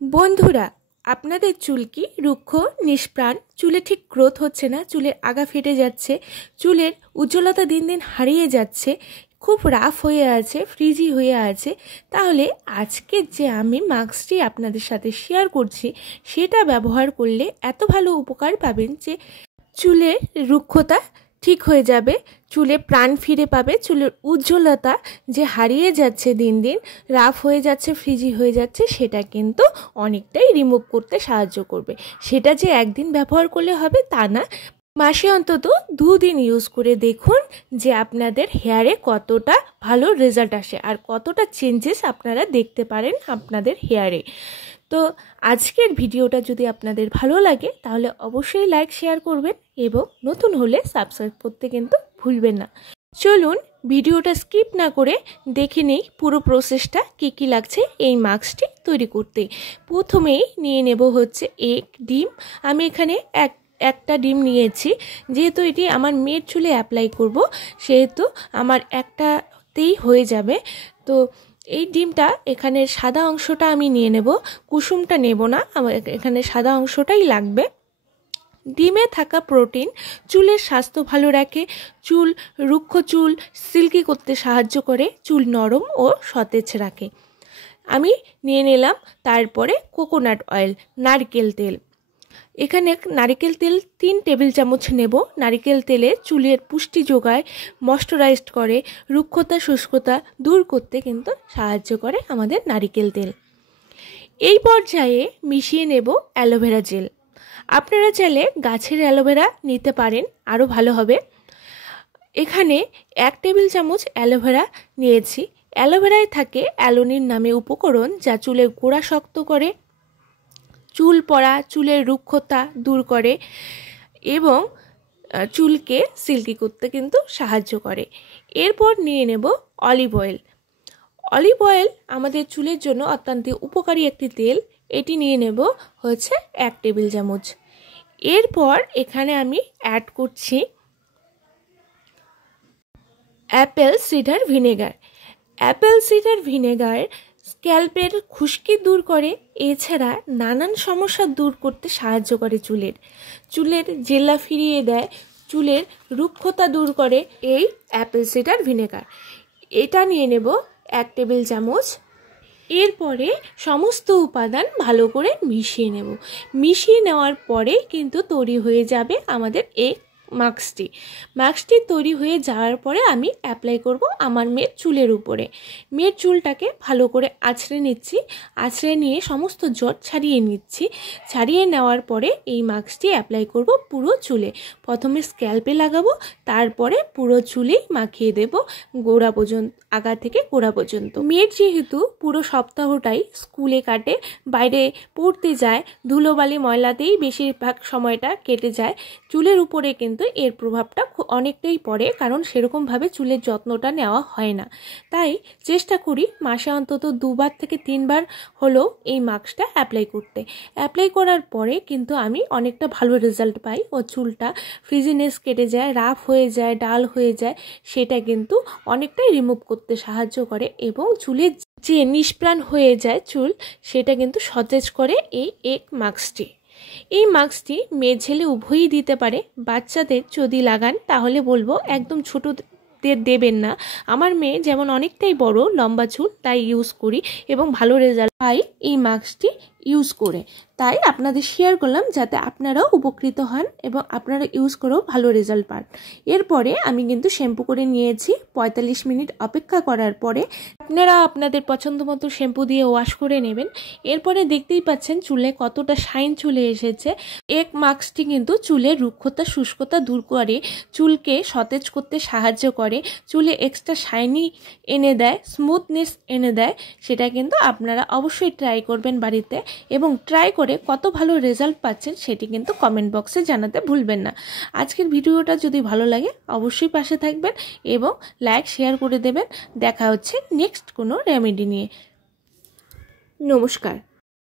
বন্ধুরা, আপনাদের চুল কি রুক্ষ, নিষ্প্রাণ, চুলে ঠিক গ্রোথ হচ্ছে না, চুলের আগা ফেটে যাচ্ছে, চুলের উজ্জ্বলতা দিন দিন হারিয়ে যাচ্ছে, খুব রাফ হয়ে আছে, ফ্রিজি হয়ে আছে? তাহলে আজকে যে আমি মাস্কটি আপনাদের সাথে শেয়ার করছি সেটা ব্যবহার করলে এত ভালো উপকার পাবেন যে চুলের রুক্ষতা ঠিক হয়ে যাবে, চুলে প্রাণ ফিরে পাবে, চুলের উজ্জ্বলতা যে হারিয়ে যাচ্ছে দিন দিন, রাফ হয়ে যাচ্ছে, ফ্রিজি হয়ে যাচ্ছে, সেটা কিন্তু অনেকটাই রিমুভ করতে সাহায্য করবে। সেটা যে একদিন ব্যবহার করলে হবে তা না, মাসে অন্তত 2 দিন ইউজ করে দেখুন যে আপনাদের হেয়ারে কতটা ভালো রেজাল্ট আসে আর কতটা চেঞ্জেস আপনারা দেখতে পারেন আপনাদের হেয়ারে। তো আজকের ভিডিওটা যদি আপনাদের ভালো লাগে তাহলে অবশ্যই লাইক শেয়ার করবেন এবং নতুন হলে সাবস্ক্রাইব করতে কিন্তু ভুলবেন না। চলুন ভিডিওটা স্কিপ না করে দেখে নেই পুরো প্রসেসটা কী কী লাগছে এই মাস্কটি তৈরি করতে। প্রথমেই নিয়ে নেব হচ্ছে এক ডিম। আমি এখানে একটা ডিম নিয়েছি, যেহেতু এটি আমার মেয়ের চুলে অ্যাপ্লাই করব সেহেতু আমার একটাতেই হয়ে যাবে। তো এই ডিমটা এখানে সাদা অংশটা আমি নিয়ে নেব, কুসুমটা নেব না, আমার এখানে সাদা অংশটাই লাগবে। ডিমে থাকা প্রোটিন চুলের স্বাস্থ্য ভালো রাখে, চুল রুক্ষ চুল সিল্কি করতে সাহায্য করে, চুল নরম ও সতেজ রাখে। আমি নিয়ে নিলাম তারপরে কোকোনাট অয়েল, নারকেল তেল। এখানে নারকেল তেল 3 টেবিল চামচ নেব। নারকেল তেলে চুলের পুষ্টি যোগায়, ময়শ্চারাইজড করে, রুক্ষতা শুষ্কতা দূর করতে কিন্তু সাহায্য করে আমাদের নারকেল তেল। এই পর্যায়ে মিশিয়ে নেব অ্যালোভেরা জেল। আপনারা চাইলে গাছের অ্যালোভেরা নিতে পারেন, আরও ভালো হবে। এখানে 1 টেবিল চামচ অ্যালোভেরা নিয়েছি। অ্যালোভেরায় থাকে অ্যালোনিন নামে উপকরণ, যা চুলের গোড়া শক্ত করে, চুল পড়া, চুলের রুক্ষতা দূর করে এবং চুলকে সিল্কি করতে কিন্তু সাহায্য করে। এরপর নিয়ে নেব অলিভ অয়েল। অলিভ অয়েল আমাদের চুলের জন্য অত্যন্ত উপকারী একটি তেল। এটি নিয়ে নেব হচ্ছে 1 টেবিল চামচ। এরপর এখানে আমি অ্যাড করছি apple cider vinegar. Apple cider vinegar স্ক্যাল্পের খুশকি দূর করে, এছাড়া নানান সমস্যা দূর করতে সাহায্য করে। চুলের জেল্লা ফিরিয়ে দেয়, চুলের রুক্ষতা দূর করে এই অ্যাপেল সিডার ভিনেগার। এটা নিয়ে নেব 1 টেবিল চামচ। এরপরে সমস্ত উপাদান ভালো করে মিশিয়ে নেব। মিশিয়ে নেওয়ার পরে কিন্তু তৈরি হয়ে যাবে আমাদের এই মাস্কটি তৈরি হয়ে যাওয়ার পরে আমি অ্যাপ্লাই করব আমার মেয়ের চুলের উপরে। মেয়ের চুলটাকে ভালো করে আঁচড়ে নিচ্ছি, আঁচড়ে নিয়ে সমস্ত জট ছাড়িয়ে নিচ্ছি। ছাড়িয়ে নেওয়ার পরে এই মাস্কটি অ্যাপ্লাই করব পুরো চুলে। প্রথমে স্ক্যাল্পে লাগাবো, তারপরে পুরো চুলেই মাখিয়ে দেব, গোড়া পর্যন্ত, আগা থেকে গোড়া পর্যন্ত। মেয়ের যেহেতু পুরো সপ্তাহটাই স্কুলে কাটে, বাইরে পড়তে যায়, ধুলোবালি ময়লাতেই বেশিরভাগ সময়টা কেটে যায়, চুলের উপরে কিন্তু এর প্রভাবটা অনেকটাই পড়ে, কারণ সেরকমভাবে চুলের যত্নটা নেওয়া হয় না। তাই চেষ্টা করি মাসে অন্তত 2 বার থেকে 3 বার হলেও এই মাস্কটা অ্যাপ্লাই করতে। অ্যাপ্লাই করার পরে কিন্তু আমি অনেকটা ভালো রেজাল্ট পাই, ও চুলটা ফ্রিজিনেস কেটে যায়, রাফ হয়ে যায়, ডাল হয়ে যায়, সেটা কিন্তু অনেকটাই রিমুভ করতে সাহায্য করে এবং চুলের যে নিষ্প্রাণ হয়ে যায় চুল, সেটা কিন্তু সতেজ করে এই এক মাস্কটি। এই মাস্কটি মেয়ে ছেলে উভয়ই দিতে পারে। বাচ্চাদের যদি লাগান তাহলে বলবো একদম ছোটদের দেবেন না। আমার মেয়ে যেমন অনেকটাই বড়, লম্বা চুল, তাই ইউজ করি এবং ভালো রেজাল্ট পাই এই মাস্কটি ইউজ করে। তাই আপনাদের শেয়ার করলাম যাতে আপনারাও উপকৃত হন এবং আপনারা ইউজ করেও ভালো রেজাল্ট পান। এরপরে আমি কিন্তু শ্যাম্পু করে নিয়েছি। 45 মিনিট অপেক্ষা করার পরে আপনারা আপনাদের পছন্দ মতো শ্যাম্পু দিয়ে ওয়াশ করে নেবেন। এরপরে দেখতেই পাচ্ছেন চুলে কতটা শাইন চলে এসেছে। এক মাস্কটি কিন্তু চুলের রুক্ষতা শুষ্কতা দূর করে, চুলকে সতেজ করতে সাহায্য করে, চুলে এক্সট্রা শাইনি এনে দেয়, স্মুথনেস এনে দেয়। সেটা কিন্তু আপনারা অবশ্যই ট্রাই করবেন বাড়িতে এবং ট্রাই করে কত ভালো রেজাল্ট পাচ্ছেন সেটি কিন্তু কমেন্ট বক্সে জানাতে ভুলবেন না। আজকের ভিডিওটা যদি ভালো লাগে অবশ্যই পাশে থাকবেন এবং লাইক শেয়ার করে দেবেন। দেখা হচ্ছে নেক্সট কোনো রেমেডি নিয়ে। নমস্কার।